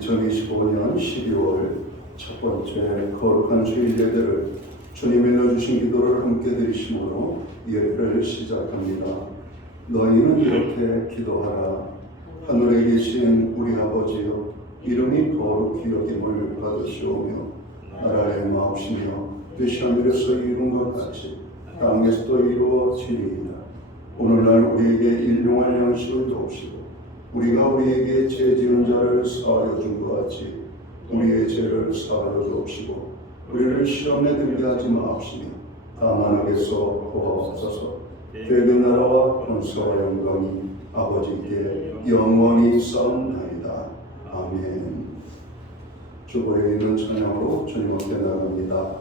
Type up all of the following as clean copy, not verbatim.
2025년 12월 첫 번째 거룩한 주일 예배를 주님이 넣어주신 기도를 함께 드리심으로 예배를 시작합니다. 너희는 이렇게 기도하라. 하늘에 계신 우리 아버지여, 이름이 거룩히 여김을 받으시오며 나라의 마옵시며 뜻이 하늘에서 이룬 것 같이 땅에서도 이루어지리이다. 오늘날 우리에게 일용할 양식을 주옵시고 우리가 우리에게 죄 지은 자를 사하여 준 것 같이 우리의 죄를 사하여 주옵시고 우리를 시험에 들게 하지 마옵시며 다만 악에서 구하옵소서. 되는 나라와 권세와 영광이 아버지께 영원히 싸움나이다. 아멘. 주보에 있는 찬양으로 주님 앞에 나갑니다.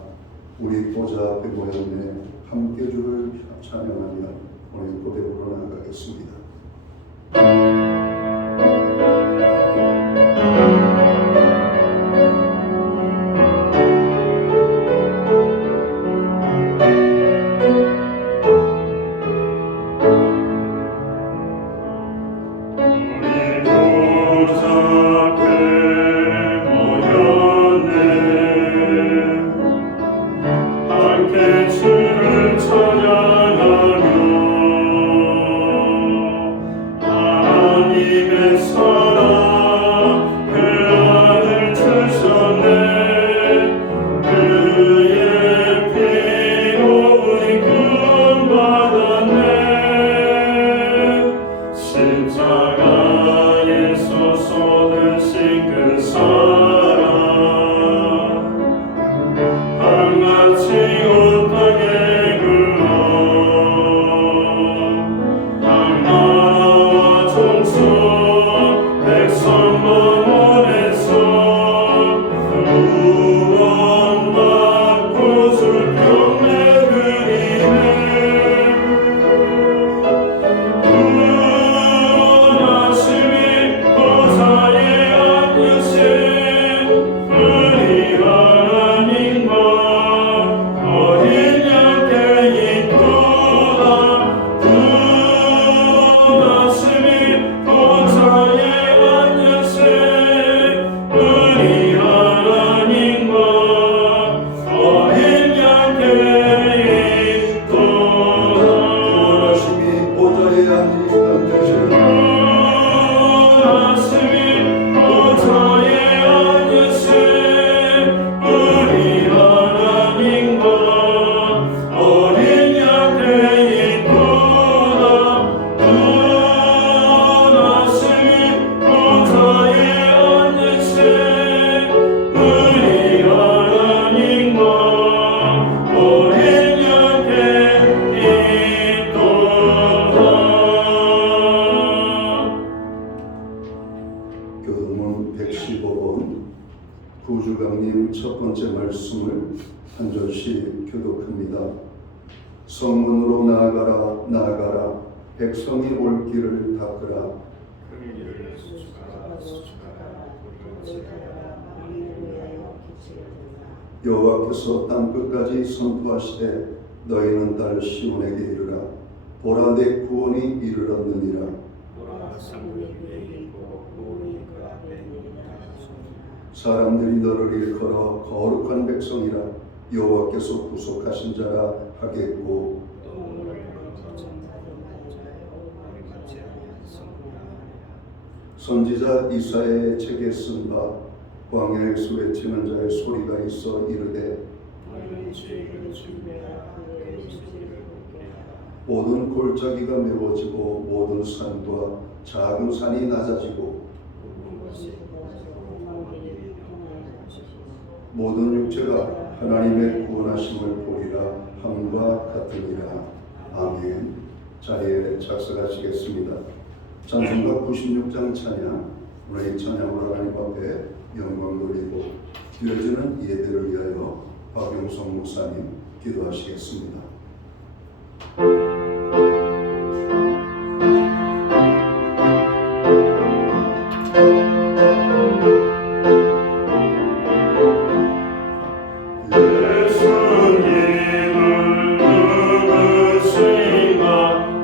우리 보좌 앞에 모였네 함께 주를 찬양하며 오늘 고백으로 나가겠습니다. 교동문 115번 구주강림 첫 번째 말씀을 한 절씩 교독합니다. 성문으로 나아가라 나아가라 백성이 올 길을 닦으라. 여호와께서 땅끝까지 선포하시되 너희는 딸 시온에게 이르라. 보라 내 구원이 이르렀느니라. 사람들이 너를 일컬어 거룩한 백성이라 여호와께서 구속하신 자라 하겠고 선지자 이사야의 책에 쓴 바 광야에서 외치는 자의 소리가 있어 이르되 모든 골짜기가 메워지고 모든 산과 작은 산이 낮아지고 모든 육체가 하나님의 구원하심을 보리라 함과 같으리라. 아멘. 자리에 착석하시겠습니다. 찬송가 96장 찬양, 오늘 이 찬양으로 하나님 앞에 영광 돌리고 이어지는 예배를 위하여 박용성 목사님 기도하시겠습니다.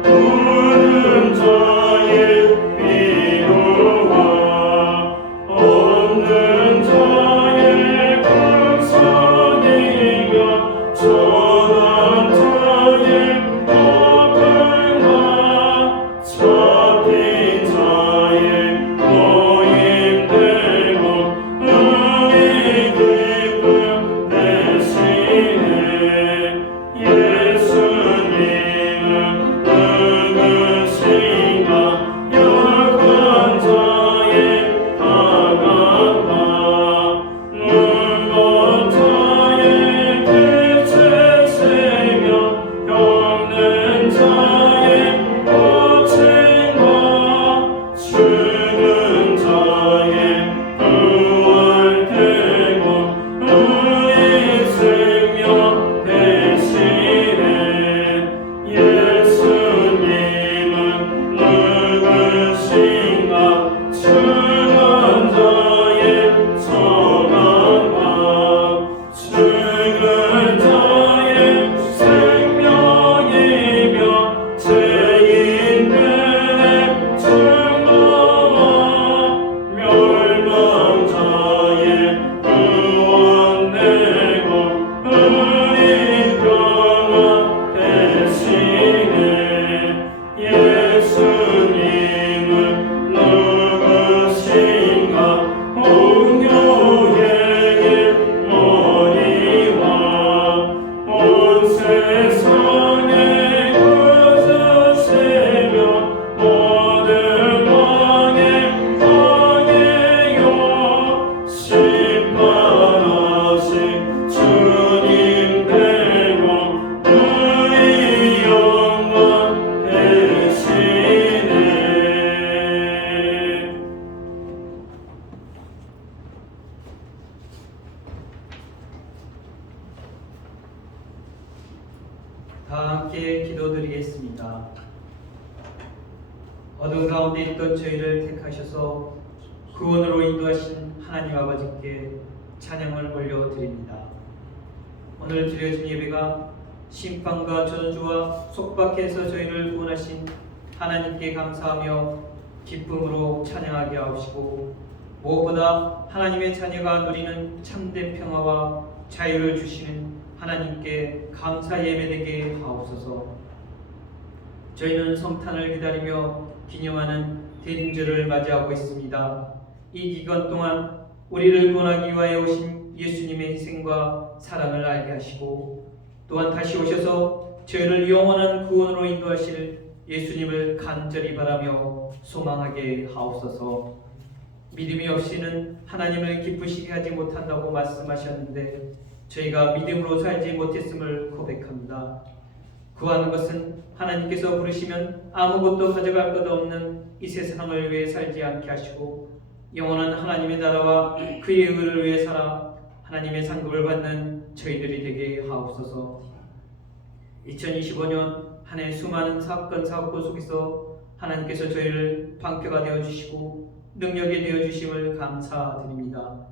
모든 자의 위로와 다 함께 기도드리겠습니다. 어둠 가운데 있던 저희를 택하셔서 구원으로 인도하신 하나님 아버지께 찬양을 올려드립니다. 오늘 드려진 예배가 심판과 저주와 속박해서 저희를 구원하신 하나님께 감사하며 기쁨으로 찬양하게 하옵시고, 무엇보다 하나님의 자녀가 누리는 참된 평화와 자유를 주시는 하나님께 감사 예배되게 하옵소서. 저희는 성탄을 기다리며 기념하는 대림절을 맞이하고 있습니다. 이 기간 동안 우리를 구원하기 위하여 오신 예수님의 희생과 사랑을 알게 하시고, 또한 다시 오셔서 저희를 영원한 구원으로 인도하실 예수님을 간절히 바라며 소망하게 하옵소서. 믿음이 없이는 하나님을 기쁘시게 하지 못한다고 말씀하셨는데 저희가 믿음으로 살지 못했음을 고백합니다. 구하는 것은 하나님께서 부르시면 아무것도 가져갈 것 없는 이 세상을 위해 살지 않게 하시고, 영원한 하나님의 나라와 그의 의를 위해 살아 하나님의 상급을 받는 저희들이 되게 하옵소서. 2025년 한 해 수많은 사건 사고 속에서 하나님께서 저희를 방패가 되어주시고 능력이 되어주심을 감사드립니다.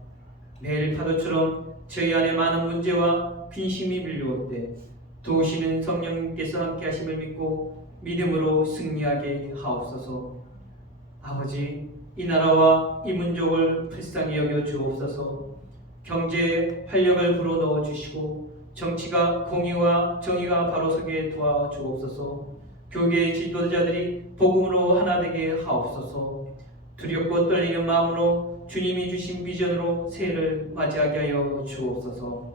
매일 파도처럼 저희 안에 많은 문제와 근심이 밀려올 때 도우시는 성령님께서 함께 하심을 믿고 믿음으로 승리하게 하옵소서. 아버지, 이 나라와 이 민족을 불쌍히 여겨 주옵소서. 경제에 활력을 불어넣어 주시고 정치가 공의와 정의가 바로 서게 도와주옵소서. 교계의 지도자들이 복음으로 하나 되게 하옵소서. 두렵고 떨리는 마음으로 주님이 주신 비전으로 새해를 맞이하게 하여 주옵소서.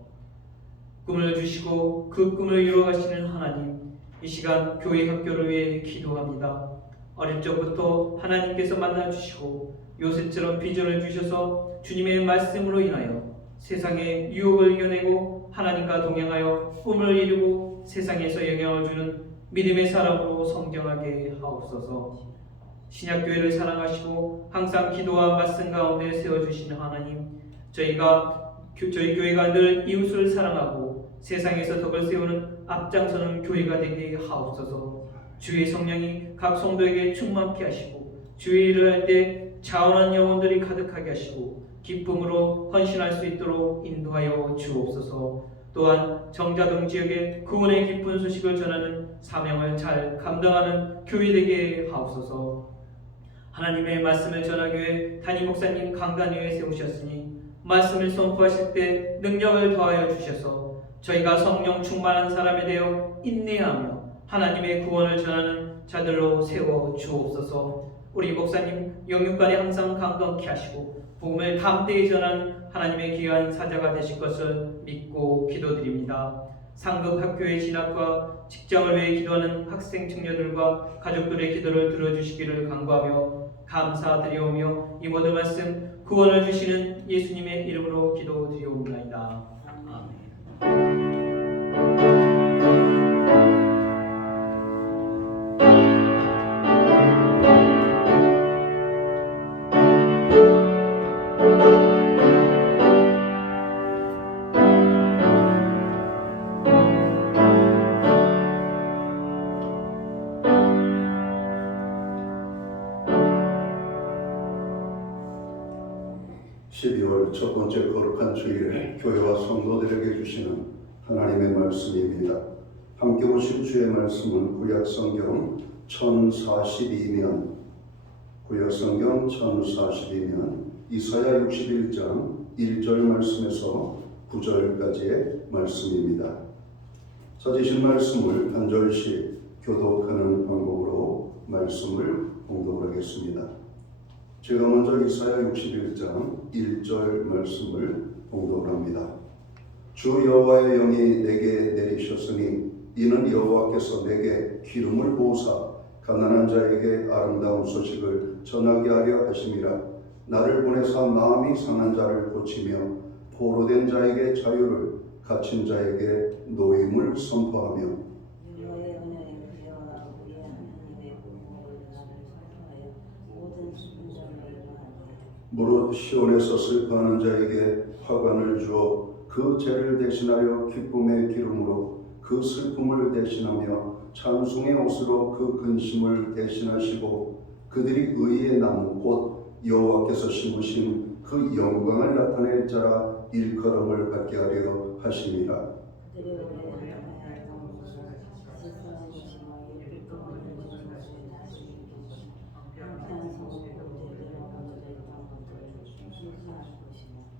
꿈을 주시고 그 꿈을 이루어가시는 하나님, 이 시간 교회 학교를 위해 기도합니다. 어릴 적부터 하나님께서 만나주시고 요셉처럼 비전을 주셔서 주님의 말씀으로 인하여 세상의 유혹을 이겨내고 하나님과 동행하여 꿈을 이루고 세상에서 영향을 주는 믿음의 사람으로 성장하게 하옵소서. 신약교회를 사랑하시고 항상 기도와 말씀 가운데 세워주시는 하나님, 저희 교회가 늘 이웃을 사랑하고 세상에서 덕을 세우는 앞장서는 교회가 되게 하옵소서. 주의 성령이 각 성도에게 충만케 하시고 주의 일을 할 때 자원한 영혼들이 가득하게 하시고 기쁨으로 헌신할 수 있도록 인도하여 주옵소서. 또한 정자동 지역에 구원의 기쁜 소식을 전하는 사명을 잘 감당하는 교회 되게 하옵소서. 하나님의 말씀을 전하기 위해 담임 목사님 강단 위에 세우셨으니 말씀을 선포하실 때 능력을 더하여 주셔서 저희가 성령 충만한 사람이 되어 인내하며 하나님의 구원을 전하는 자들로 세워 주옵소서. 우리 목사님 영육간에 항상 강건케 하시고 복음을 담대히 전하는 하나님의 귀한 사자가 되실 것을 믿고 기도드립니다. 상급 학교의 진학과 직장을 위해 기도하는 학생 청년들과 가족들의 기도를 들어주시기를 간구하며 감사드리오며 이 모든 말씀 구원을 주시는 예수님의 이름으로 기도드리옵나이다. 아멘. 12월 첫 번째 거룩한 주일에 교회와 성도들에게 주시는 하나님의 말씀입니다. 함께 보실 주의 말씀은 구약성경 1042면 이사야 61장 1절 말씀에서 9절까지의 말씀입니다. 찾으신 말씀을 한 절씩 교독하는 방법으로 말씀을 봉독하겠습니다. 제가 먼저 이사야 61장 1절 말씀을 봉독합니다. 주 여호와의 영이 내게 내리셨으니 이는 여호와께서 내게 기름을 부으사 가난한 자에게 아름다운 소식을 전하게 하려 하심이라. 나를 보내사 마음이 상한 자를 고치며 포로된 자에게 자유를, 갇힌 자에게 노임을 선포하며 무릇 시온에서 슬퍼하는 자에게 화관을 주어 그 죄를 대신하여 기쁨의 기름으로 그 슬픔을 대신하며 찬송의 옷으로 그 근심을 대신하시고 그들이 의의 나무 곧 여호와께서 심으신 그 영광을 나타낼 자라 일컬음을 받게 하려 하심이라.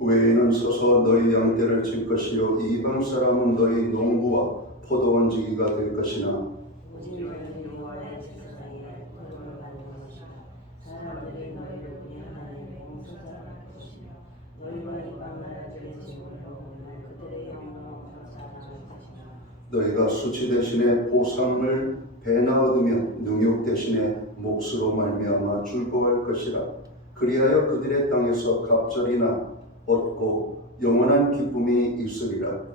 외에는 서서 너희 양떼를 칠 것이요 이방 사람은 너희 농부와 포도원 지기가 될 것이나 너희가 수치 대신에 보상을 배나 얻으며 능욕 대신에 몫으로 말미암아 즐거워할 것이라. 그리하여 그들의 땅에서 갑절이나 얻고 영원한 기쁨이 있으리라.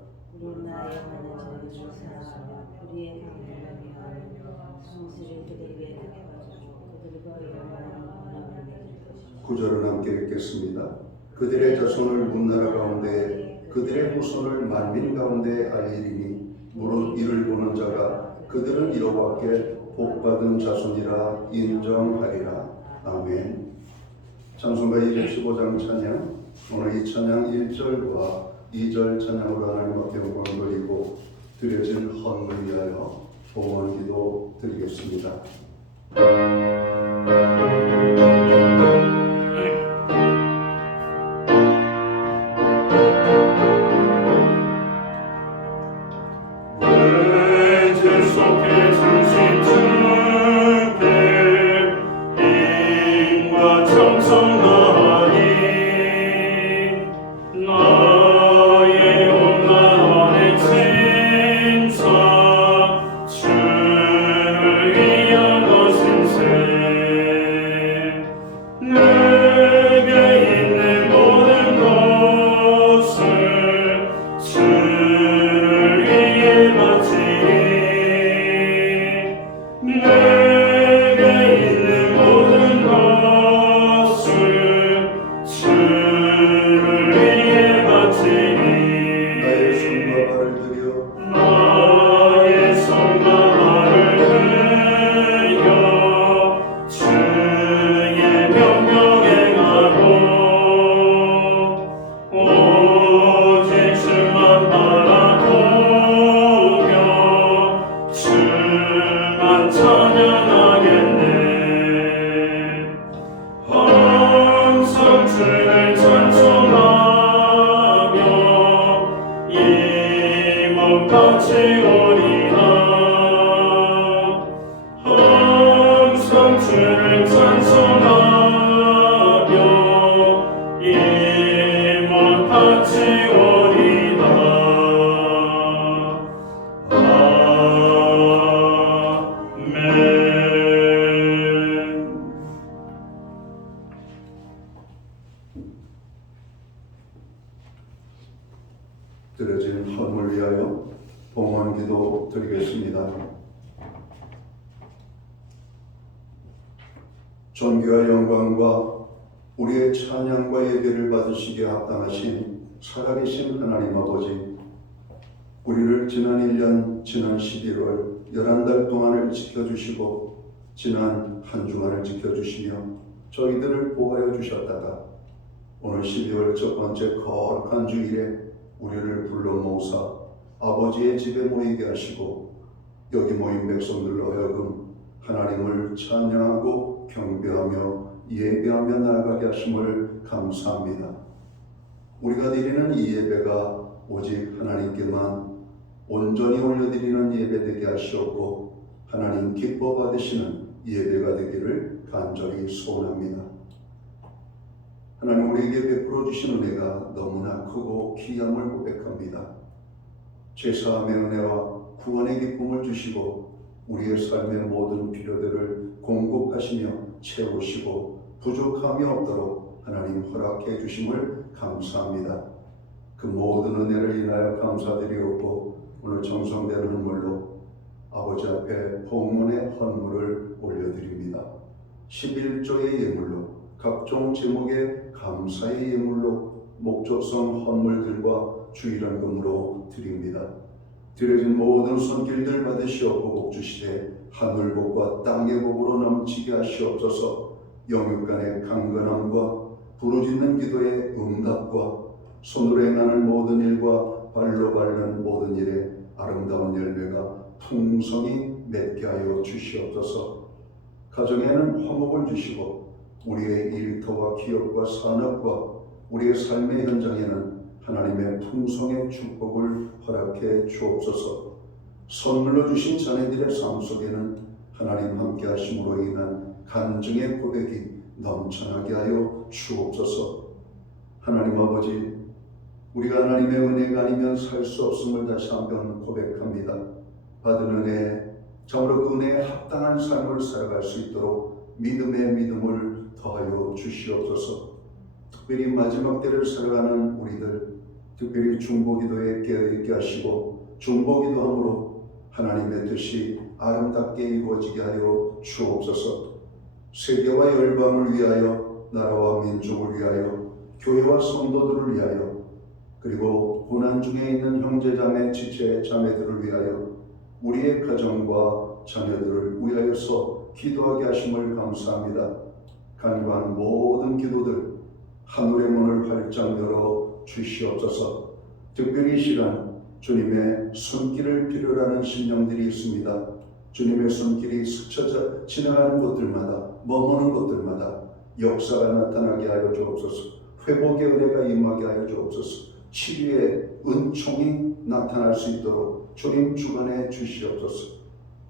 구절을 함께 읽겠습니다. 그들의 자손을 문나라 가운데 그들의 후손을 만민 가운데 알리리니 무릇 이를 보는 자가 그들은 여호와께 복받은 자손이라 인정하리라. 아멘. 찬송가 215장 찬양, 오늘 이 찬양 1절과 2절 찬양으로 하나님 앞에 영광을 돌리고 드려진 헌을 위하여 봉헌 기도 드리겠습니다. 드려진 헌을 위하여 봉헌 기도 드리겠습니다. 존귀와 영광과 우리의 찬양과 예배를 받으시기에 합당하신 살아계신 하나님 아버지, 우리를 지난 1년, 지난 11월 11달 동안을 지켜주시고 지난 한 주간을 지켜주시며 저희들을 보호하여 주셨다가 오늘 12월 첫 번째 거룩한 주일에 우리를 불러 모으사 아버지의 집에 모이게 하시고 여기 모인 백성들로 하여금 하나님을 찬양하고 경배하며 예배하며 나아가게 하심을 감사합니다. 우리가 드리는 이 예배가 오직 하나님께만 온전히 올려드리는 예배 되게 하시옵고 하나님 기뻐 받으시는 예배가 되기를 간절히 소원합니다. 하나님, 우리에게 베풀어 주신 은혜가 너무나 크고 귀함을 고백합니다. 죄사함의 은혜와 구원의 기쁨을 주시고 우리의 삶의 모든 필요들을 공급하시며 채우시고 부족함이 없도록 하나님 허락해 주심을 감사합니다. 그 모든 은혜를 인하여 감사드리옵고 오늘 정성된 헌물로 아버지 앞에 봉헌의 헌물을 올려드립니다. 11조의 예물로 각종 제목의 감사의 예물로 목적성 헌물들과 주일헌금으로 드립니다. 드려진 모든 손길들 받으시옵고 복 주시되 하늘 복과 땅의 복으로 넘치게 하시옵소서. 영육간의 강건함과 부르짖는 기도의 응답과 손으로 행하는 모든 일과 발로 밟는 모든 일에 아름다운 열매가 풍성히 맺게 하여 주시옵소서. 가정에는 화목을 주시고 우리의 일터와 기업과 산업과 우리의 삶의 현장에는 하나님의 풍성의 축복을 허락해 주옵소서. 선물로 주신 자녀들의 삶 속에는 하나님 함께 하심으로 인한 간증의 고백이 넘쳐나게 하여 주옵소서. 하나님 아버지, 우리가 하나님의 은혜가 아니면 살 수 없음을 다시 한번 고백합니다. 받은 은혜, 참으로 그 은혜에 합당한 삶을 살아갈 수 있도록 믿음의 믿음을 더하여 주시옵소서. 특별히 마지막 때를 살아가는 우리들, 특별히 중보기도에 깨어있게 하시고 중보기도함으로 하나님의 뜻이 아름답게 이루어지게 하여 주옵소서. 세계와 열방을 위하여, 나라와 민족을 위하여, 교회와 성도들을 위하여, 그리고 고난 중에 있는 형제자매, 지체 자매들을 위하여, 우리의 가정과 자녀들을 위하여서 기도하게 하심을 감사합니다. 간구한 모든 기도들 하늘의 문을 활짝 열어 주시옵소서. 특별히 이 시간 주님의 손길을 필요로 하는 심령들이 있습니다. 주님의 손길이 스쳐 지나가는 곳들마다, 머무는 곳들마다 역사가 나타나게 하여 주옵소서. 회복의 은혜가 임하게 하여 주옵소서. 치유의 은총이 나타날 수 있도록 주님 주관해 주시옵소서.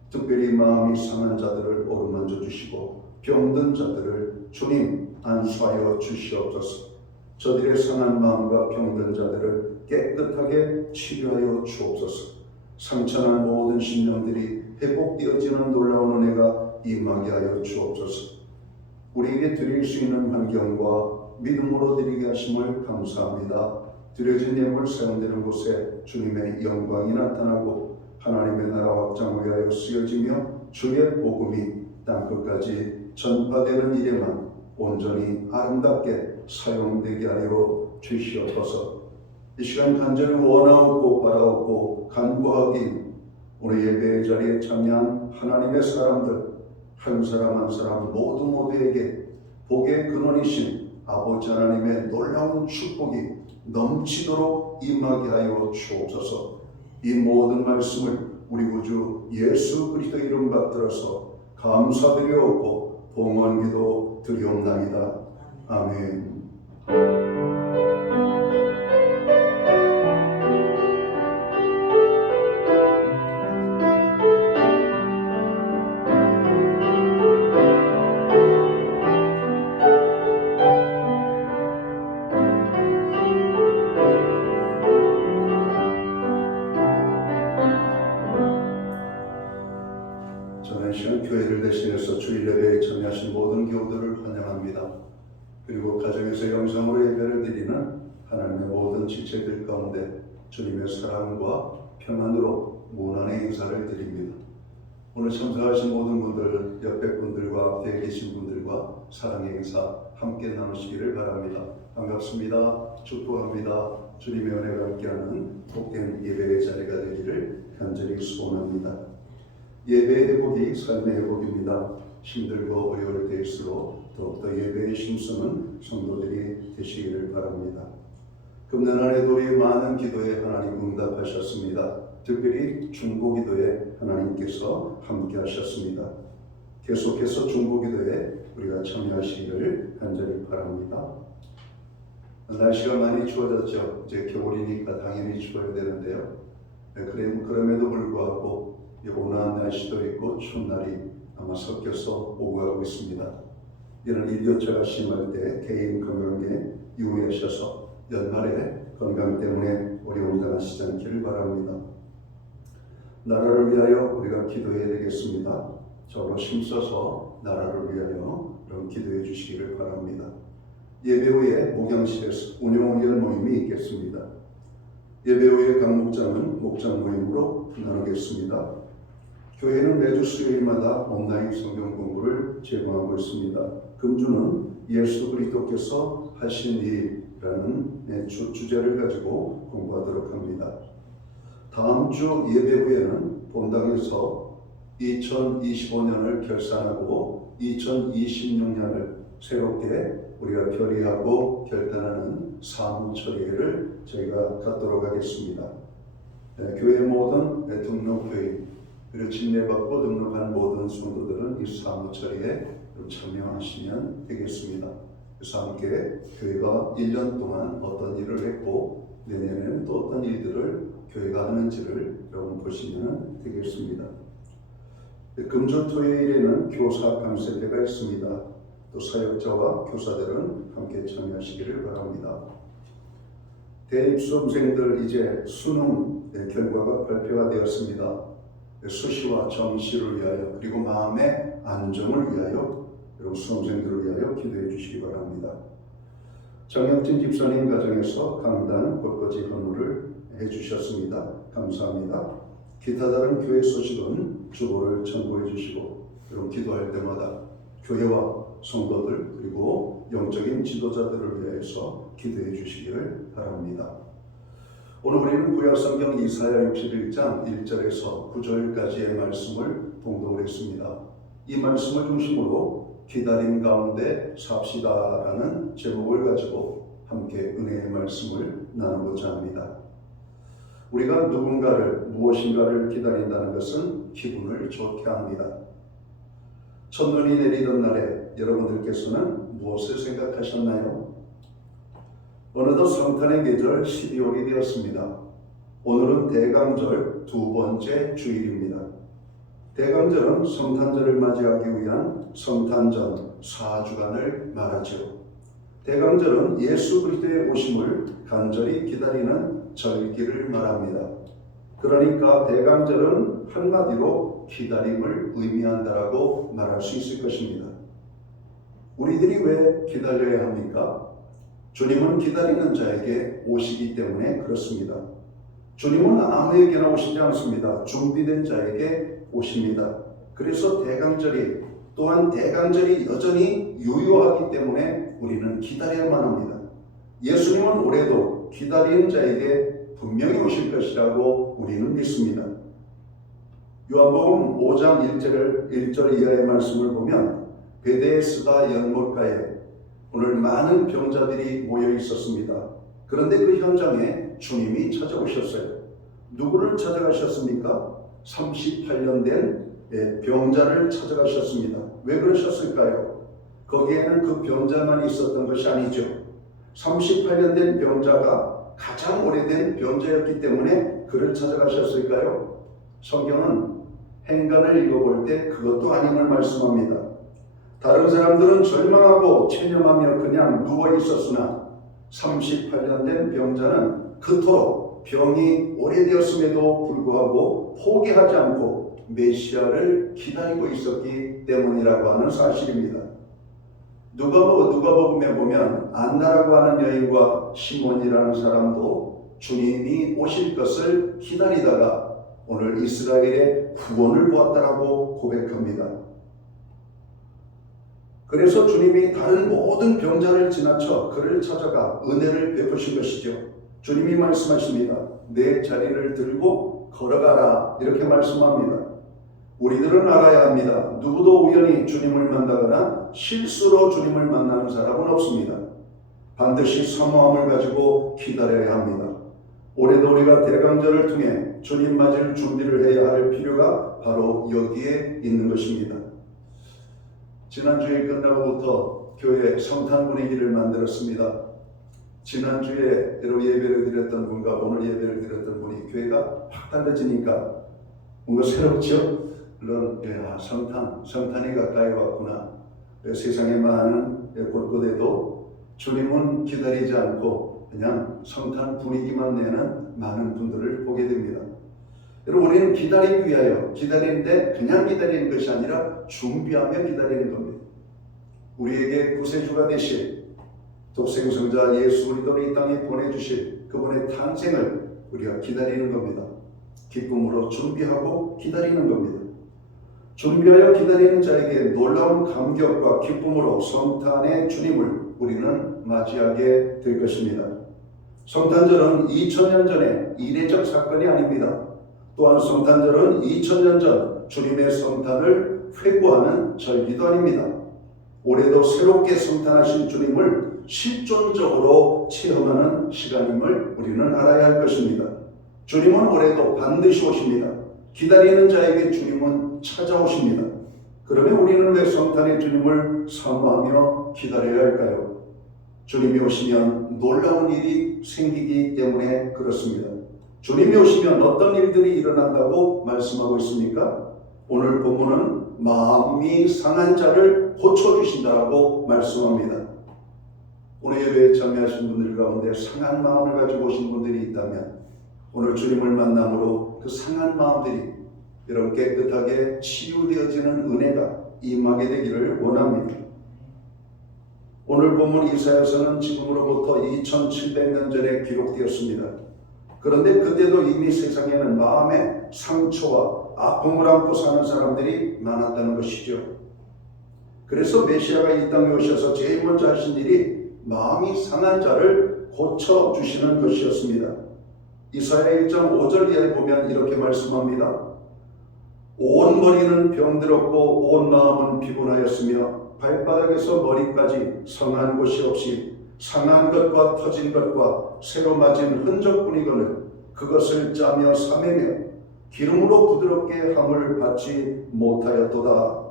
특별히 마음이 상한 자들을 어루만져 주시고 병든 자들을 주님 안수하여 주시옵소서. 저들의 상한 마음과 병든 자들을 깨끗하게 치료하여 주옵소서. 상처난 모든 심령들이 회복되어지는 놀라운 은혜가 임하게 하여 주옵소서. 우리에게 드릴 수 있는 환경과 믿음으로 드리게 하심을 감사합니다. 드려진 예물 사용되는 곳에 주님의 영광이 나타나고 하나님의 나라 확장을 위하여 쓰여지며 주의 복음이 땅끝까지 전파되는 일에만 온전히 아름답게 사용되게 하여 주시옵소서. 이 시간 간절히 원하옵고 바라옵고 간구하기, 오늘 예배의 자리에 참여한 하나님의 사람들 한 사람 한 사람 모두에게 복의 근원이신 아버지 하나님의 놀라운 축복이 넘치도록 임하게 하여 주옵소서. 이 모든 말씀을 우리 구주 예수 그리스도 이름 받들어서 감사드리옵고 봉헌기도 드리옵나이다. 아멘. 저는 시간 교회를 대신해서 주일 예배에 참여하신 모든 교우들을 환영합니다. 그리고 가정에서 영상으로 예배를 드리는 하나님의 모든 지체들 가운데 주님의 사랑과 평안으로 무난의 인사를 드립니다. 오늘 참석하신 모든 분들, 옆에 분들과 앞에 계신 분들과 사랑의 인사 함께 나누시기를 바랍니다. 반갑습니다. 축복합니다. 주님의 은혜가 함께하는 복된 예배의 자리가 되기를 간절히 소원합니다. 예배의 회복이 삶의 회복입니다. 힘들고 어려울 때일수록 더욱더 예배의 심성은 성도들이 되시기를 바랍니다. 금년 한 해도 우리 많은 기도에 하나님 응답하셨습니다. 특별히 중보기도에 하나님께서 함께 하셨습니다. 계속해서 중보기도에 우리가 참여하시기를 간절히 바랍니다. 날씨가 많이 추워졌죠. 이제 겨울이니까 당연히 추워야 되는데요. 그럼에도 불구하고 온화한 날씨도 있고 추운 날이 아마 섞여서 오고 가고 있습니다. 이런 일교차가 심할 때 개인 건강에 유의하셔서 연말에 건강 때문에 어려움 당하시지 않기를 바랍니다. 나라를 위하여 우리가 기도해야 되겠습니다. 저로 힘써서 나라를 위하여 그런 기도해 주시기를 바랍니다. 예배 후에 목양실에서 운영위원 모임이 있겠습니다. 예배 후에 각 목장은 목장 모임으로 나누겠습니다. 교회는 매주 수요일마다 온라인 성경 공부를 제공하고 있습니다. 금주는 예수 그리스도께서 하신 일이라는 주제를 가지고 공부하도록 합니다. 다음 주 예배 후에는 본당에서 2025년을 결산하고 2026년을 새롭게 우리가 결의하고 결단하는 사무처리회를 저희가 갖도록 하겠습니다. 교회 모든 등록교인 그리고 침례받고 등록한 모든 성도들은 이 사무처리에 참여하시면 되겠습니다. 그래서 함께 교회가 1년 동안 어떤 일을 했고 내년에는 또 어떤 일들을 교회가 하는지를 여러분 보시면 되겠습니다. 금주 토요일에는 교사 강세회가 있습니다. 또 사역자와 교사들은 함께 참여하시기를 바랍니다. 대입수험생들 이제 수능 결과가 발표가 되었습니다. 수시와 정시를 위하여 그리고 마음의 안정을 위하여 그리고 수험생들을 위하여 기도해 주시기 바랍니다. 정혁진 집사님 가정에서 강단 꽃꽂이 헌물을 해주셨습니다. 감사합니다. 기타 다른 교회 소식은 주보를 첨부해 주시고 그리고 기도할 때마다 교회와 성도들 그리고 영적인 지도자들을 위해서 기도해 주시기를 바랍니다. 오늘 우리는 구약성경 이사야 61장 1절에서 9절까지의 말씀을 봉독을 했습니다. 이 말씀을 중심으로 기다림 가운데 삽시다라는 제목을 가지고 함께 은혜의 말씀을 나누고자 합니다. 우리가 누군가를 무엇인가를 기다린다는 것은 기분을 좋게 합니다. 첫눈이 내리던 날에 여러분들께서는 무엇을 생각하셨나요? 어느덧 성탄의 계절 12월이 되었습니다. 오늘은 대강절 두 번째 주일입니다. 대강절은 성탄절을 맞이하기 위한 성탄전 4주간을 말하죠. 대강절은 예수 그리스도의 오심을 간절히 기다리는 절기를 말합니다. 그러니까 대강절은 한마디로 기다림을 의미한다라고 말할 수 있을 것입니다. 우리들이 왜 기다려야 합니까? 주님은 기다리는 자에게 오시기 때문에 그렇습니다. 주님은 아무에게나 오시지 않습니다. 준비된 자에게 오십니다. 그래서 대강절이 또한 대강절이 여전히 유효하기 때문에 우리는 기다려야만 합니다. 예수님은 올해도 기다리는 자에게 분명히 오실 것이라고 우리는 믿습니다. 요한복음 5장 1절 이하의 말씀을 보면 베데스다 연못가에 오늘 많은 병자들이 모여 있었습니다. 그런데 그 현장에 주님이 찾아오셨어요. 누구를 찾아가셨습니까? 38년 된 병자를 찾아가셨습니다. 왜 그러셨을까요? 거기에는 그 병자만 있었던 것이 아니죠. 38년 된 병자가 가장 오래된 병자였기 때문에 그를 찾아가셨을까요? 성경은 행간을 읽어볼 때 그것도 아님을 말씀합니다. 다른 사람들은 절망하고 체념하며 그냥 누워 있었으나 38년 된 병자는 그토록 병이 오래되었음에도 불구하고 포기하지 않고 메시아를 기다리고 있었기 때문이라고 하는 사실입니다. 누가복음에 보면 안나라고 하는 여인과 시몬이라는 사람도 주님이 오실 것을 기다리다가 오늘 이스라엘의 구원을 보았다라고 고백합니다. 그래서 주님이 다른 모든 병자를 지나쳐 그를 찾아가 은혜를 베푸신 것이죠. 주님이 말씀하십니다. 내 자리를 들고 걸어가라 이렇게 말씀합니다. 우리들은 알아야 합니다. 누구도 우연히 주님을 만나거나 실수로 주님을 만나는 사람은 없습니다. 반드시 사모함을 가지고 기다려야 합니다. 올해도 우리가 대강절을 통해 주님 맞을 준비를 해야 할 필요가 바로 여기에 있는 것입니다. 지난주에 끝나고부터 교회 성탄 분위기를 만들었습니다. 지난주에 여러분 예배를 드렸던 분과 오늘 예배를 드렸던 분이 교회가 확 달라지니까 뭔가 새롭죠? 물론 성탄이 가까이 왔구나. 세상의 많은 곳곳에도 주님은 기다리지 않고 그냥 성탄 분위기만 내는 많은 분들을 보게 됩니다. 여러분 우리는 기다리기 위하여 기다리는데 그냥 기다리는 것이 아니라 준비하며 기다리는 겁니다. 우리에게 구세주가 되실 독생성자 예수 그리스도를 이 땅에 보내주실 그분의 탄생을 우리가 기다리는 겁니다. 기쁨으로 준비하고 기다리는 겁니다. 준비하여 기다리는 자에게 놀라운 감격과 기쁨으로 성탄의 주님을 우리는 맞이하게 될 것입니다. 성탄절은 2000년 전에 이례적 사건이 아닙니다. 또한 성탄절은 2000년 전 주님의 성탄을 회고하는 절기도 아닙니다. 올해도 새롭게 성탄하신 주님을 실존적으로 체험하는 시간임을 우리는 알아야 할 것입니다. 주님은 올해도 반드시 오십니다. 기다리는 자에게 주님은 찾아오십니다. 그러면 우리는 왜 성탄의 주님을 사모하며 기다려야 할까요? 주님이 오시면 놀라운 일이 생기기 때문에 그렇습니다. 주님이 오시면 어떤 일들이 일어난다고 말씀하고 있습니까? 오늘 본문은 마음이 상한 자를 고쳐주신다고 말씀합니다. 오늘 예배에 참여하신 분들 가운데 상한 마음을 가지고 오신 분들이 있다면 오늘 주님을 만남으로 그 상한 마음들이 여러분 깨끗하게 치유되어지는 은혜가 임하게 되기를 원합니다. 오늘 본문 이사야서는 지금으로부터 2700년 전에 기록되었습니다. 그런데 그때도 이미 세상에는 마음의 상처와 아픔을 안고 사는 사람들이 많았다는 것이죠. 그래서 메시아가 이 땅에 오셔서 제일 먼저 하신 일이 마음이 상한 자를 고쳐주시는 것이었습니다. 이사야 1장 5절 이하에 보면 이렇게 말씀합니다. 온 머리는 병들었고 온 마음은 피곤하였으며 발바닥에서 머리까지 성한 곳이 없이 상한 것과 터진 것과 새로 맞은 흔적뿐이거늘 그것을 짜며 싸매며 기름으로 부드럽게 함을 받지 못하였도다.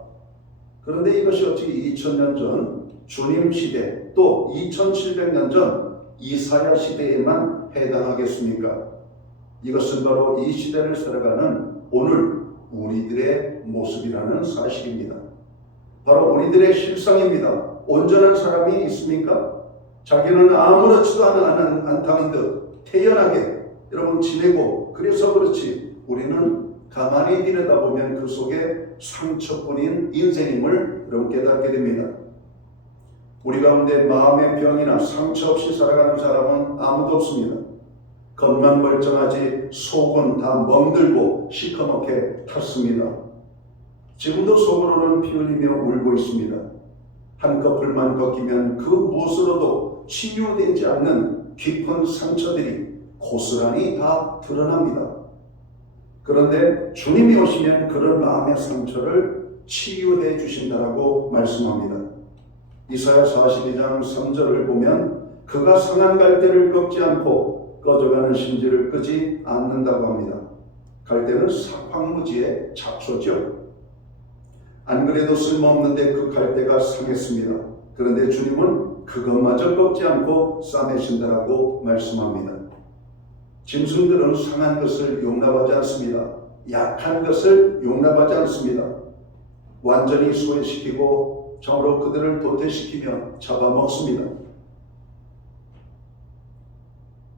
그런데 이것이 어떻게 2000년 전 주님 시대 또 2700년 전 이사야 시대에만 해당하겠습니까? 이것은 바로 이 시대를 살아가는 오늘 우리들의 모습이라는 사실입니다. 바로 우리들의 실상입니다. 온전한 사람이 있습니까? 자기는 아무렇지도 않다는 듯 태연하게 여러분 지내고 그래서 그렇지 우리는 가만히 들여다보면 그 속에 상처뿐인 인생임을 여러분 깨닫게 됩니다. 우리 가운데 마음의 병이나 상처 없이 살아가는 사람은 아무도 없습니다. 겉만 멀쩡하지 속은 다 멍들고 시커멓게 탔습니다. 지금도 속으로는 피 흘리며 울고 있습니다. 한꺼풀만 꺾이면 그 무엇으로도 치유되지 않는 깊은 상처들이 고스란히 다 드러납니다. 그런데 주님이 오시면 그런 마음의 상처를 치유해 주신다라고 말씀합니다. 이사야 42장 3절을 보면 그가 상한 갈대를 꺾지 않고 꺼져가는 심지를 끄지 않는다고 합니다. 갈대는 사황무지의 잡초죠. 안 그래도 쓸모없는데 그 갈대가 상했습니다. 그런데 주님은 그것마저 꺾지 않고 싸매신다라고 말씀합니다. 짐승들은 상한 것을 용납하지 않습니다. 약한 것을 용납하지 않습니다. 완전히 소외시키고 정으로 그들을 도태시키며 잡아먹습니다.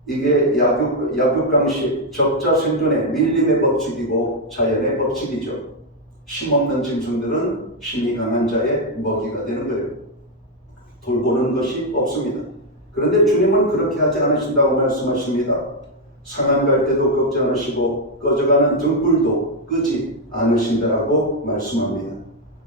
이게 약육강식, 적자 생존의 밀림의 법칙이고 자연의 법칙이죠. 힘없는 짐승들은 힘이 강한 자의 먹이가 되는 거예요. 돌보는 것이 없습니다. 그런데 주님은 그렇게 하지 않으신다고 말씀하십니다. 상한 갈대도 꺾지 않으시고 꺼져가는 등불도 끄지 않으신다라고 말씀합니다.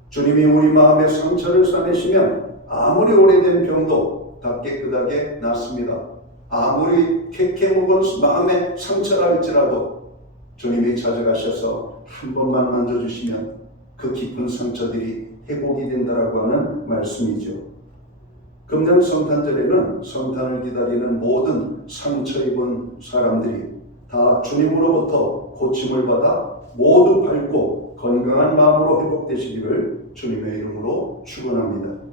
주님이 우리 마음의 상처를 싸매시면 아무리 오래된 병도 다 깨끗하게 낫습니다. 아무리 캐캐 묵은 마음의 상처가 할지라도 주님이 찾아가셔서 한 번만 만져주시면 그 깊은 상처들이 회복이 된다라고 하는 말씀이죠. 금년 성탄절에는 성탄을 기다리는 모든 상처 입은 사람들이 다 주님으로부터 고침을 받아 모두 밝고 건강한 마음으로 회복되시기를 주님의 이름으로 축원합니다.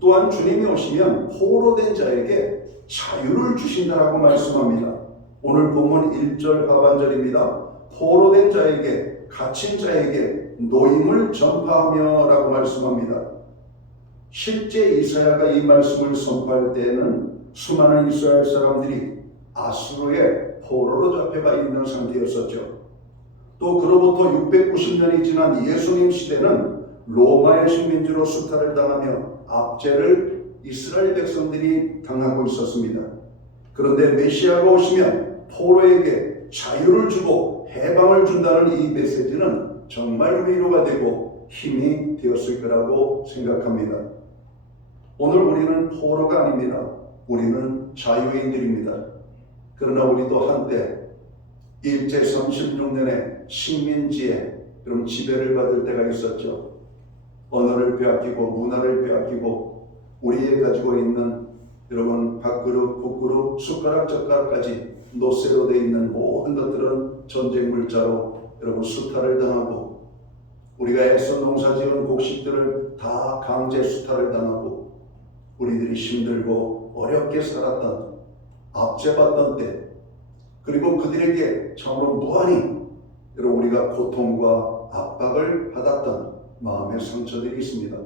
또한 주님이 오시면 포로된 자에게 자유를 주신다라고 말씀합니다. 오늘 본문 1절 하반절입니다. 포로된 자에게 갇힌 자에게 노임을 전파하며 라고 말씀합니다. 실제 이사야가 이 말씀을 선포할 때에는 수많은 이스라엘 사람들이 아수르의 포로로 잡혀가 있는 상태였었죠. 또 그로부터 690년이 지난 예수님 시대는 로마의 식민지로 수탈을 당하며 압제를 이스라엘 백성들이 당하고 있었습니다. 그런데 메시아가 오시면 포로에게 자유를 주고 해방을 준다는 이 메시지는 정말 위로가 되고 힘이 되었을 거라고 생각합니다. 오늘 우리는 포로가 아닙니다. 우리는 자유인들입니다. 그러나 우리도 한때 일제 36년에 식민지에 여러분 지배를 받을 때가 있었죠. 언어를 빼앗기고 문화를 빼앗기고 우리의 가지고 있는 여러분 밥그릇, 국그릇, 숟가락, 젓가락까지 노쇠로 되어 있는 모든 것들은 전쟁 물자로 여러분 수탈을 당하고 우리가 애써 농사지은 곡식들을 다 강제 수탈을 당하고 우리들이 힘들고 어렵게 살았던 압제받던 때 그리고 그들에게 참으로 무한히 여러분 우리가 고통과 압박을 받았던 마음의 상처들이 있습니다.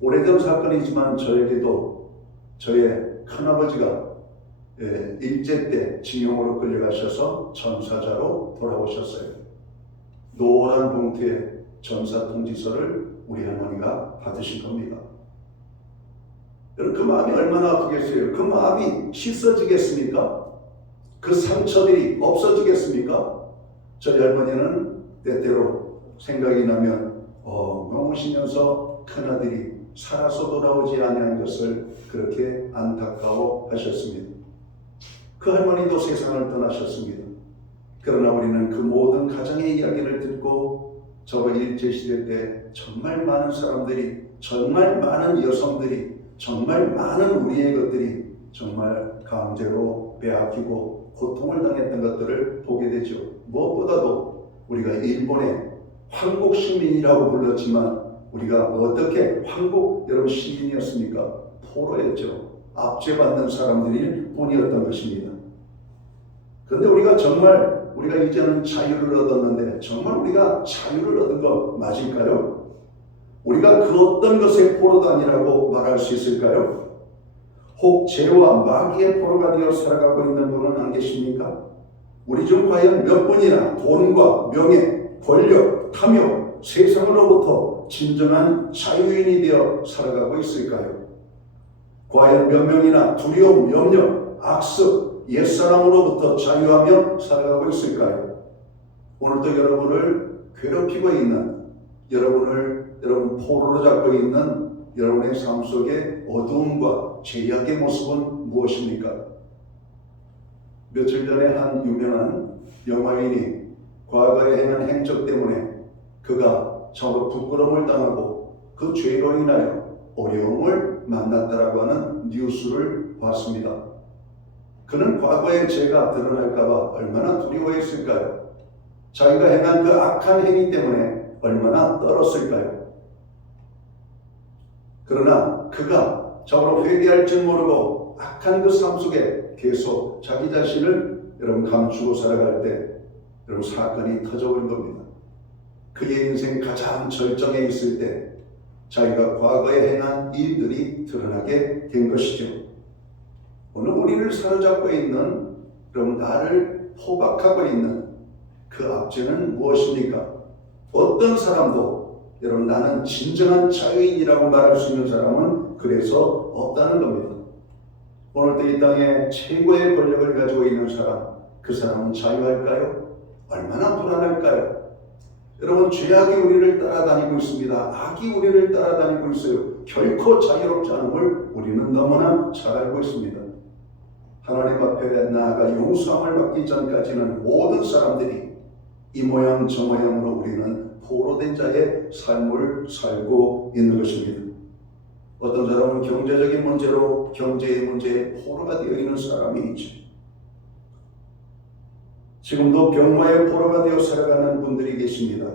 오래된 사건이지만 저에게도 저의 큰아버지가 일제 때 징용으로 끌려가셔서 전사자로 돌아오셨어요. 노란 봉투에 전사 통지서를 우리 할머니가 받으신 겁니다. 여러분 그 마음이 얼마나 아프겠어요? 그 마음이 씻어지겠습니까? 그 상처들이 없어지겠습니까? 저희 할머니는 때때로 생각이 나면 넘으시면서 큰아들이 살아서 돌아오지 아니한 것을 그렇게 안타까워하셨습니다. 그 할머니도 세상을 떠나셨습니다. 그러나 우리는 그 모든 가정의 이야기를 듣고 저 일제시대 때 정말 많은 사람들이 정말 많은 여성들이 정말 많은 우리의 것들이 정말 강제로 빼앗기고 고통을 당했던 것들을 보게 되죠. 무엇보다도 우리가 일본의 황국 시민이라고 불렀지만 우리가 어떻게 황국 여러분 시민이었습니까? 포로였죠. 압제받는 사람들일 뿐이었던 것입니다. 그런데 우리가 이제는 자유를 얻었는데 정말 우리가 자유를 얻은 거 맞을까요? 우리가 그 어떤 것의 포로도 아니라고 말할 수 있을까요? 혹 죄와 마귀의 포로가 되어 살아가고 있는 분은 안 계십니까? 우리 중 과연 몇 분이나 돈과 명예, 권력, 탐욕, 세상으로부터 진정한 자유인이 되어 살아가고 있을까요? 과연 몇 명이나 두려움, 염려, 악습, 옛사람으로부터 자유하며 살아가고 있을까요? 오늘도 여러분을 괴롭히고 있는, 여러분 포로로 잡고 있는 여러분의 삶 속의 어두움과 죄악의 모습은 무엇입니까? 며칠 전에 한 유명한 영화인이 과거에 행한 행적 때문에 그가 참으로 부끄러움을 당하고 그 죄로 인하여 어려움을 만났다라고 하는 뉴스를 봤습니다. 그는 과거의 죄가 드러날까봐 얼마나 두려워했을까요? 자기가 행한 그 악한 행위 때문에 얼마나 떨었을까요? 그러나 그가 참으로 회개할 줄 모르고 악한 그 삶 속에 계속 자기 자신을 여러분 감추고 살아갈 때 여러분 사건이 터져버린 겁니다. 그의 인생 가장 절정에 있을 때 자기가 과거에 행한 일들이 드러나게 된 것이죠. 오늘 우리를 사로잡고 있는 여러분 나를 포박하고 있는 그 압제는 무엇입니까? 어떤 사람도 여러분 나는 진정한 자유인이라고 말할 수 있는 사람은 그래서 없다는 겁니다. 오늘도 이 땅에 최고의 권력을 가지고 있는 사람, 그 사람은 자유할까요? 얼마나 불안할까요? 여러분 죄악이 우리를 따라다니고 있습니다. 악이 우리를 따라다니고 있어요. 결코 자유롭지 않은 걸 우리는 너무나 잘 알고 있습니다. 하나님 앞에 나아가 용서함을 받기 전까지는 모든 사람들이 이 모양 저 모양으로 우리는 포로된 자의 삶을 살고 있는 것입니다. 어떤 사람은 경제적인 문제로 경제의 문제에 포로가 되어 있는 사람이 있죠. 지금도 병마의 포로가 되어 살아가는 분들이 계십니다.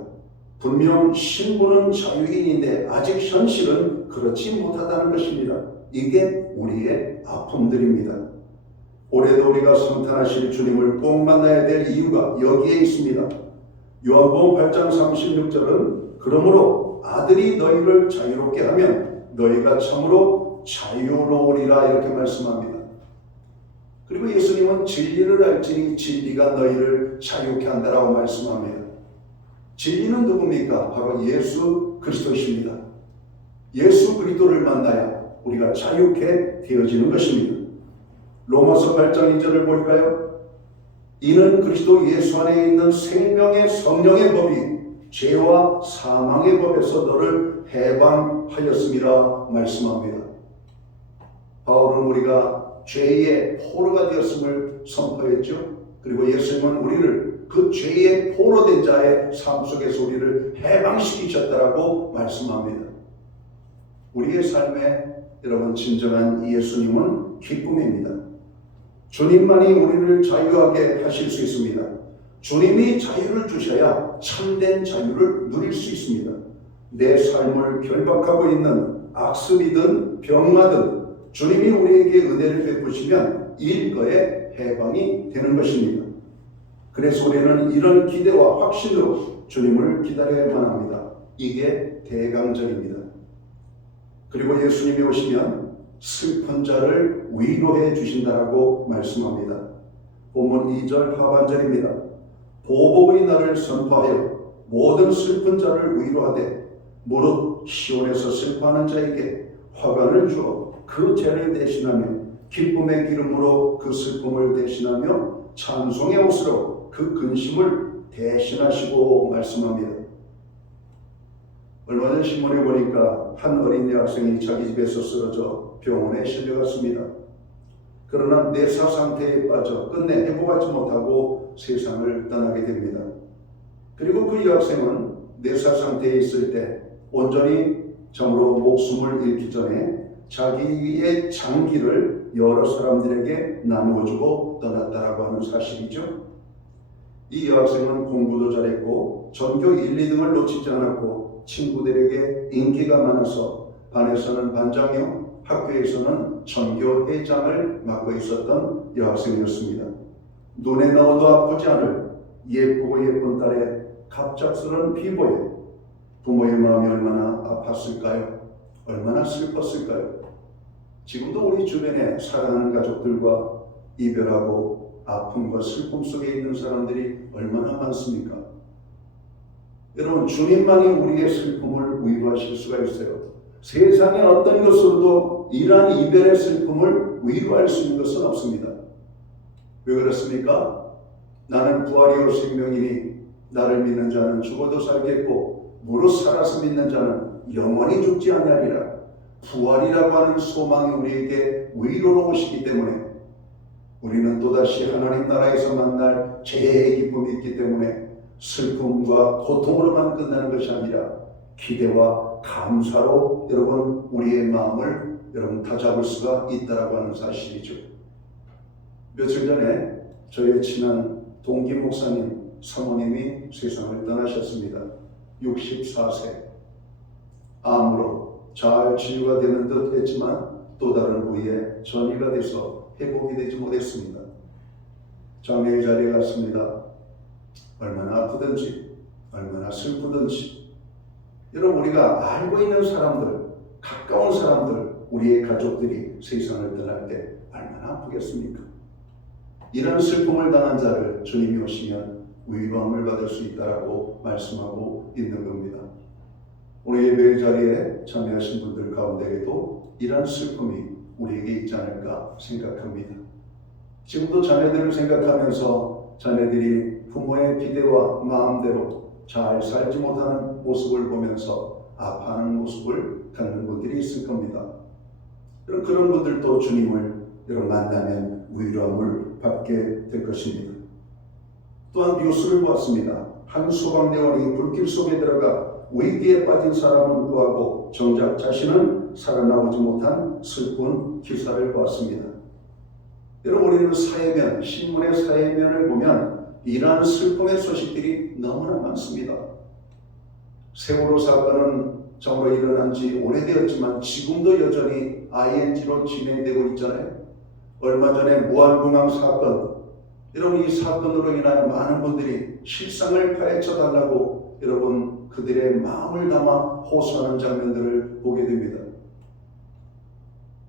분명 신분은 자유인인데 아직 현실은 그렇지 못하다는 것입니다. 이게 우리의 아픔들입니다. 올해도 우리가 성탄하실 주님을 꼭 만나야 될 이유가 여기에 있습니다. 요한복음 8장 36절은 그러므로 아들이 너희를 자유롭게 하면 너희가 참으로 자유로우리라 이렇게 말씀합니다. 그리고 예수님은 진리를 알지니 진리가 너희를 자유케 한다라고 말씀합니다. 진리는 누굽니까? 바로 예수 그리스도이십니다. 예수 그리스도를 만나야 우리가 자유케 되어지는 것입니다. 로마서 8장 2절을 볼까요? 이는 그리스도 예수 안에 있는 생명의 성령의 법이 죄와 사망의 법에서 너를 해방하였음이라 말씀합니다. 바울은 우리가 죄의 포로가 되었음을 선포했죠. 그리고 예수님은 우리를 그 죄의 포로된 자의 삶 속에서 우리를 해방시키셨다라고 말씀합니다. 우리의 삶에 여러분 진정한 예수님은 기쁨입니다. 주님만이 우리를 자유하게 하실 수 있습니다. 주님이 자유를 주셔야 참된 자유를 누릴 수 있습니다. 내 삶을 결박하고 있는 악습이든 병마든 주님이 우리에게 은혜를 베푸시면 일거에 해방이 되는 것입니다. 그래서 우리는 이런 기대와 확신으로 주님을 기다려야만 합니다. 이게 대강절입니다. 그리고 예수님이 오시면 슬픈 자를 위로해 주신다라고 말씀합니다. 본문 2절 하반절입니다. 보복의 날을 선포하여 모든 슬픈 자를 위로하되 무릇 시온에서 슬퍼하는 자에게 화관을 주어 그 죄를 대신하며 기쁨의 기름으로 그 슬픔을 대신하며 찬송의 옷으로 그 근심을 대신하시고 말씀합니다. 얼마 전 신문에 보니까 한 어린 여학생이 자기 집에서 쓰러져 병원에 실려갔습니다. 그러나 내사 상태에 빠져 끝내 회복하지 못하고 세상을 떠나게 됩니다. 그리고 그 여학생은 내사 상태에 있을 때 온전히 참으로 목숨을 잃기 전에 자기의 장기를 여러 사람들에게 나누어주고 떠났다라고 하는 사실이죠. 이 여학생은 공부도 잘했고 전교 1, 2등을 놓치지 않았고 친구들에게 인기가 많아서 반에서는 반장이요 학교에서는 전교회장을 맡고 있었던 여학생이었습니다. 눈에 넣어도 아프지 않을 예쁘고 예쁜 딸의 갑작스러운 비보에 부모의 마음이 얼마나 아팠을까요? 얼마나 슬펐을까요? 지금도 우리 주변에 사랑하는 가족들과 이별하고 아픔과 슬픔 속에 있는 사람들이 얼마나 많습니까? 여러분, 주님만이 우리의 슬픔을 위로하실 수가 있어요. 세상의 어떤 것으로도 이러한 이별의 슬픔을 위로할 수 있는 것은 없습니다. 왜 그렇습니까? 나는 부활이요 생명이니 나를 믿는 자는 죽어도 살겠고 무릇 살아서 믿는 자는 영원히 죽지 아니하리라. 부활이라고 하는 소망이 우리에게 위로로 오시기 때문에 우리는 또다시 하나님 나라에서 만날 죄의 기쁨이 있기 때문에 슬픔과 고통으로만 끝나는 것이 아니라 기대와 감사로 여러분 우리의 마음을 여러분 다잡을 수가 있다라고 하는 사실이죠. 며칠 전에 저의 친한 동기 목사님 사모님이 세상을 떠나셨습니다. 64세. 암으로 잘 치유가 되는 듯 했지만 또 다른 부위에 전이가 돼서 회복이 되지 못했습니다. 장례의 자리에 갔습니다. 얼마나 아프든지 얼마나 슬프든지 여러분 우리가 알고 있는 사람들, 가까운 사람들, 우리의 가족들이 세상을 떠날 때 얼마나 아프겠습니까? 이런 슬픔을 당한 자를 주님이 오시면 위로함을 받을 수 있다라고 말씀하고 있는 겁니다. 오늘 예배의 자리에 참여하신 분들 가운데에도 이런 슬픔이 우리에게 있지 않을까 생각합니다. 지금도 자녀들을 생각하면서 자녀들이 부모의 기대와 마음대로 잘 살지 못하는 모습을 보면서 아파하는 모습을 갖는 분들이 있을 겁니다. 그런 분들도 주님을 만나면 위로함을 받게 될 것입니다. 또한 뉴스를 보았습니다. 한 소방대원이 불길 속에 들어가 위기에 빠진 사람은 구하고 정작 자신은 살아나오지 못한 슬픈 기사를 보았습니다. 여러분 우리는 사회면, 신문의 사회면을 보면 이러한 슬픔의 소식들이 너무나 많습니다. 세월호 사건은 정말 일어난 지 오래되었지만 지금도 여전히 ING로 진행되고 있잖아요. 얼마 전에 무안공항 사건, 여러분 이 사건으로 인하여 많은 분들이 실상을 파헤쳐달라고 여러분 그들의 마음을 담아 호소하는 장면들을 보게 됩니다.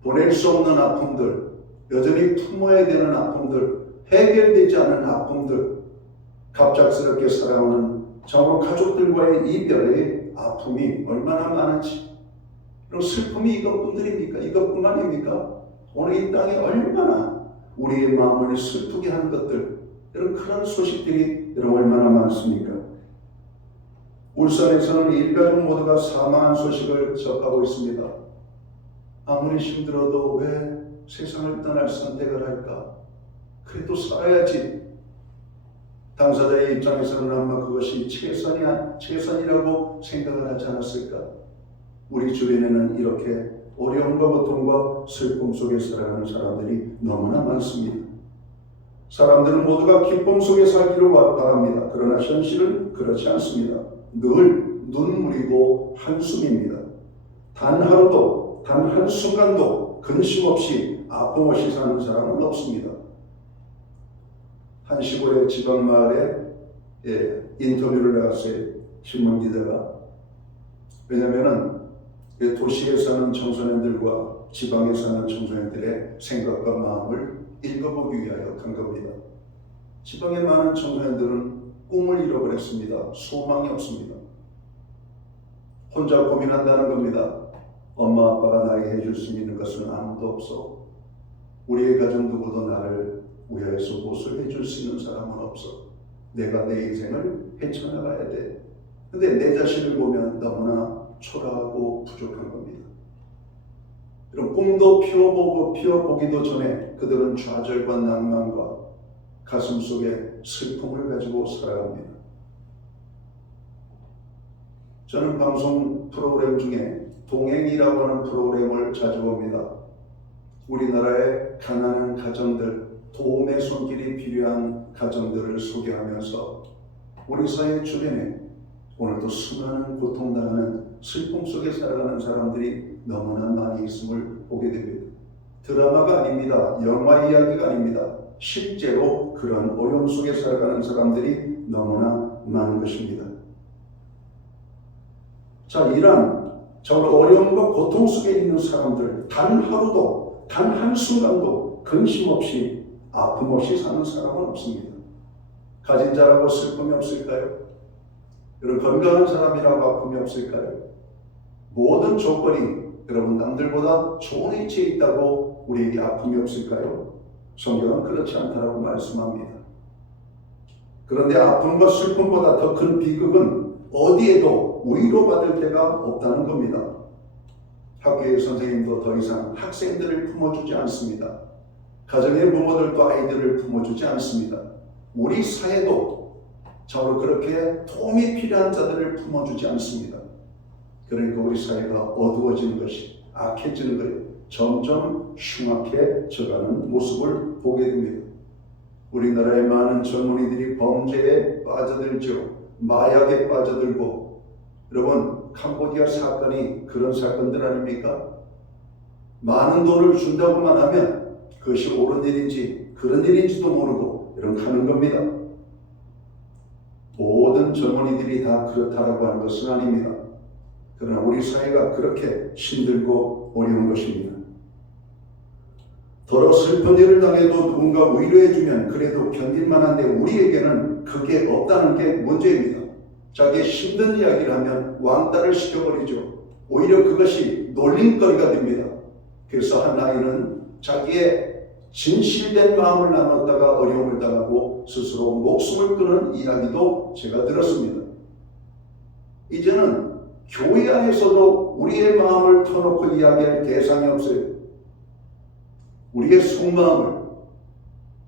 보낼 수 없는 아픔들, 여전히 품어야 되는 아픔들, 해결되지 않은 아픔들, 갑작스럽게 살아오는 정말 가족들과의 이별의 아픔이 얼마나 많은지, 그리고 슬픔이 이것뿐입니까? 이것뿐만입니까? 오늘 이 땅에 얼마나 우리의 마음을 슬프게 하는 것들, 여러분 그런 소식들이 여러분 얼마나 많습니까? 울산에서는 일가족 모두가 사망한 소식을 접하고 있습니다. 아무리 힘들어도 왜 세상을 떠날 선택을 할까? 그래도 살아야지. 당사자의 입장에서는 아마 그것이 최선이라고 생각을 하지 않았을까? 우리 주변에는 이렇게 어려움과 고통과 슬픔 속에 살아가는 사람들이 너무나 많습니다. 사람들은 모두가 기쁨 속에 살기를 바랍니다. 그러나 현실은 그렇지 않습니다. 늘 눈물이고 한숨입니다. 단 하루도, 단 한순간도 근심 없이 아픔 없이 사는 사람은 없습니다. 한 시골의 지방마을에 인터뷰를 나갔어요. 신문기자가. 왜냐하면 도시에 사는 청소년들과 지방에 사는 청소년들의 생각과 마음을 읽어보기 위하여 간 겁니다. 지방에 많은 청소년들은 꿈을 잃어버렸습니다. 소망이 없습니다. 혼자 고민한다는 겁니다. 엄마 아빠가 나에게 해줄 수 있는 것은 아무도 없어. 우리의 가정 누구도 나를 위하여서 무엇을 해줄 수 있는 사람은 없어. 내가 내 인생을 헤쳐나가야 돼. 근데 내 자신을 보면 너무나 초라하고 부족한 겁니다. 그럼 꿈도 피워보기도 전에 그들은 좌절과 낭만과 가슴 속에 슬픔을 가지고 살아갑니다. 저는 방송 프로그램 중에 동행이라고 하는 프로그램을 자주 봅니다. 우리나라의 가난한 가정들, 도움의 손길이 필요한 가정들을 소개하면서 우리 사회 주변에 오늘도 수많은 고통당하는 슬픔 속에 살아가는 사람들이 너무나 많이 있음을 보게 됩니다. 드라마가 아닙니다. 영화 이야기가 아닙니다. 실제로 그런 어려움 속에 살아가는 사람들이 너무나 많은 것입니다. 자, 이러한 정말 어려움과 고통 속에 있는 사람들, 단 하루도, 단 한순간도 근심 없이 아픔 없이 사는 사람은 없습니다. 가진 자라고 슬픔이 없을까요? 여러분, 건강한 사람이라고 아픔이 없을까요? 모든 조건이 여러분 남들보다 좋은 위치에 있다고 우리에게 아픔이 없을까요? 성경은 그렇지 않다라고 말씀합니다. 그런데 아픔과 슬픔보다 더 큰 비극은 어디에도 위로받을 데가 없다는 겁니다. 학교의 선생님도 더 이상 학생들을 품어주지 않습니다. 가정의 부모들도 아이들을 품어주지 않습니다. 우리 사회도 저로 그렇게 도움이 필요한 자들을 품어주지 않습니다. 그러니까 우리 사회가 어두워지는 것이, 악해지는 거예요. 점점 흉악해져가는 모습을 보게 됩니다. 우리나라의 많은 젊은이들이 범죄에 빠져들죠. 마약에 빠져들고, 여러분 캄보디아 사건이 그런 사건들 아닙니까? 많은 돈을 준다고만 하면 그것이 옳은 일인지 그런 일인지도 모르고 이런 하는 겁니다. 모든 젊은이들이 다 그렇다라고 하는 것은 아닙니다. 그러나 우리 사회가 그렇게 힘들고 어려운 것입니다. 더러 슬픈 일을 당해도 누군가 위로해주면 그래도 견딜만한데 우리에게는 그게 없다는 게 문제입니다. 자기의 힘든 이야기를 하면 왕따를 시켜버리죠. 오히려 그것이 놀림거리가 됩니다. 그래서 한 아이는 자기의 진실된 마음을 나눴다가 어려움을 당하고 스스로 목숨을 끊은 이야기도 제가 들었습니다. 이제는 교회 안에서도 우리의 마음을 터놓고 이야기할 대상이 없어요. 우리의 속마음을,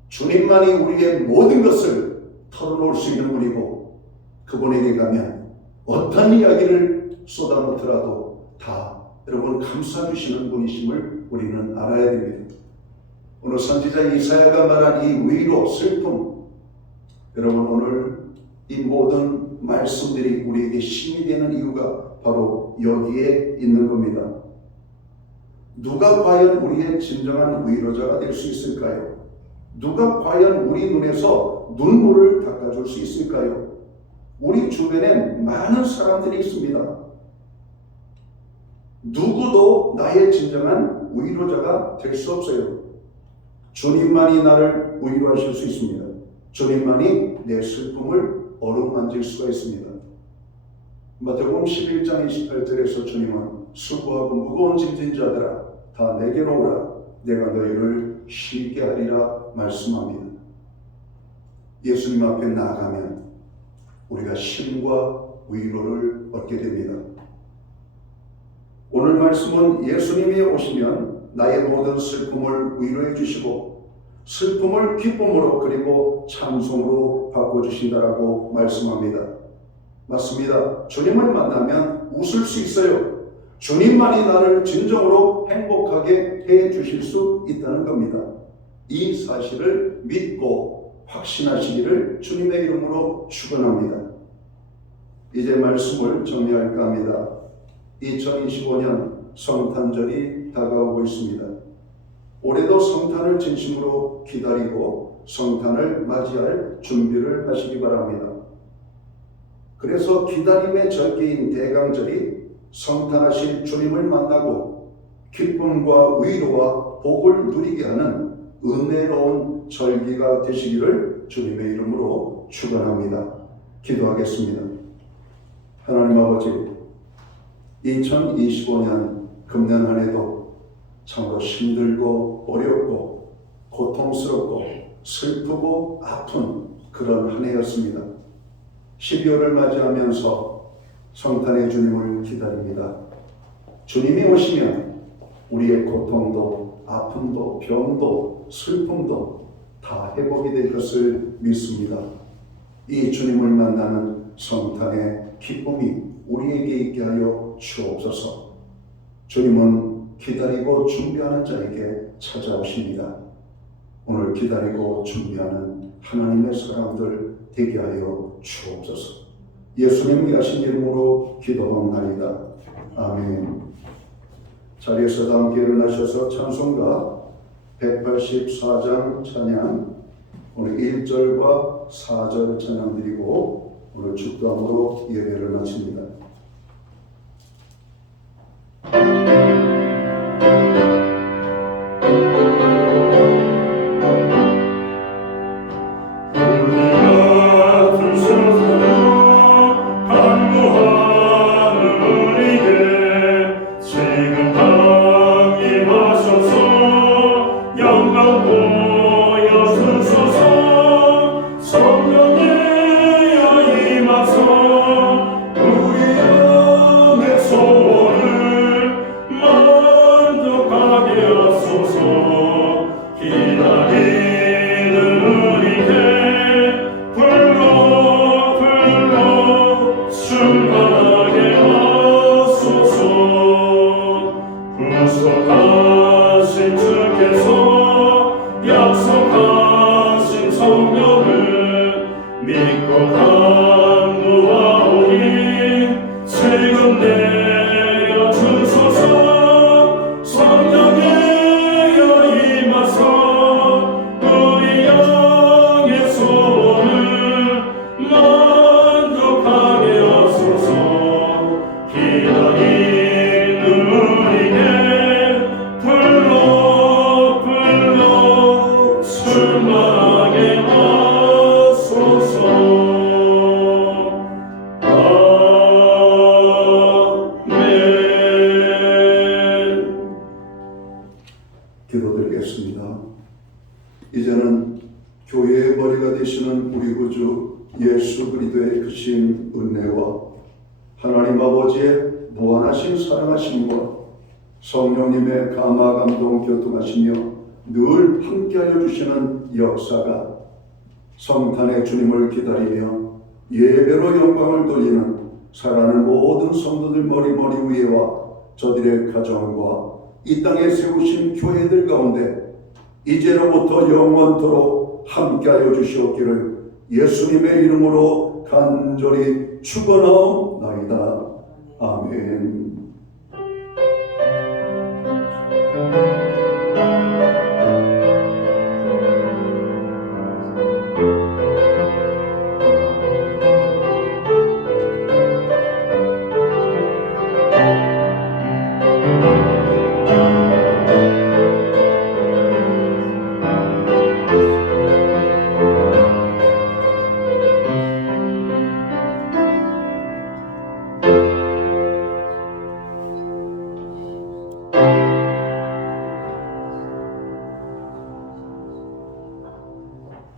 주님만이 우리의 모든 것을 털어놓을 수 있는 분이고 그분에게 가면 어떤 이야기를 쏟아놓더라도 다 여러분 감싸주시는 분이심을 우리는 알아야 됩니다. 오늘 선지자 이사야가 말한 이 위로, 슬픔, 여러분 오늘 이 모든 말씀들이 우리에게 힘이 되는 이유가 바로 여기에 있는 겁니다. 누가 과연 우리의 진정한 위로자가 될 수 있을까요? 누가 과연 우리 눈에서 눈물을 닦아줄 수 있을까요? 우리 주변엔 많은 사람들이 있습니다. 누구도 나의 진정한 위로자가 될 수 없어요. 주님만이 나를 위로하실 수 있습니다. 주님만이 내 슬픔을 어루만질 수가 있습니다. 마태복음 11장 28절에서 주님은 수고하고 무거운 짐진 자들아 다 내게로 오라 내가 너희를 쉬게 하리라 말씀합니다. 예수님 앞에 나아가면 우리가 힘과 위로를 얻게 됩니다. 오늘 말씀은 예수님이 오시면 나의 모든 슬픔을 위로해 주시고 슬픔을 기쁨으로 그리고 찬송으로 바꿔주신다라고 말씀합니다. 맞습니다. 주님을 만나면 웃을 수 있어요. 주님만이 나를 진정으로 행복하게 해 주실 수 있다는 겁니다. 이 사실을 믿고 확신하시기를 주님의 이름으로 축원합니다. 이제 말씀을 정리할까 합니다. 2025년 성탄절이 다가오고 있습니다. 올해도 성탄을 진심으로 기다리고 성탄을 맞이할 준비를 하시기 바랍니다. 그래서 기다림의 절기인 대강절이 성탄하실 주님을 만나고 기쁨과 위로와 복을 누리게 하는 은혜로운 절기가 되시기를 주님의 이름으로 축원합니다. 기도하겠습니다. 하나님 아버지, 2025년 금년 한 해도 참으로 힘들고 어렵고 고통스럽고 슬프고 아픈 그런 한 해였습니다. 12월을 맞이하면서 성탄의 주님을 기다립니다. 주님이 오시면 우리의 고통도 아픔도 병도 슬픔도 다 회복이 될 것을 믿습니다. 이 주님을 만나는 성탄의 기쁨이 우리에게 있게 하여 주옵소서. 주님은 기다리고 준비하는 자에게 찾아오십니다. 오늘 기다리고 준비하는 하나님의 사람들 되게 하여 주옵소서. 예수님이 하신 이름으로 기도합나이다. 아멘. 자리에서 함께 일어나셔서 찬송가 184장 찬양 오늘 1절과 4절 찬양 드리고 오늘 축도함으로 예배를 마칩니다. 기도드리겠습니다. 이제는 교회의 머리가 되시는 우리 구주 예수 그리스도의 크신 은혜와 하나님 아버지의 무한하신 사랑하심과 성령님의 감화 감동 교통하시며 늘 함께하여 주시는 역사가 성탄의 주님을 기다리며 예배로 영광을 돌리는 사랑하는 모든 성도들 머리 위에와 저들의 가정과 이 땅에 세우신 교회들 가운데 이제로부터 영원토록 함께하여 주시옵기를 예수님의 이름으로 간절히 축원하옵나이다. 아멘.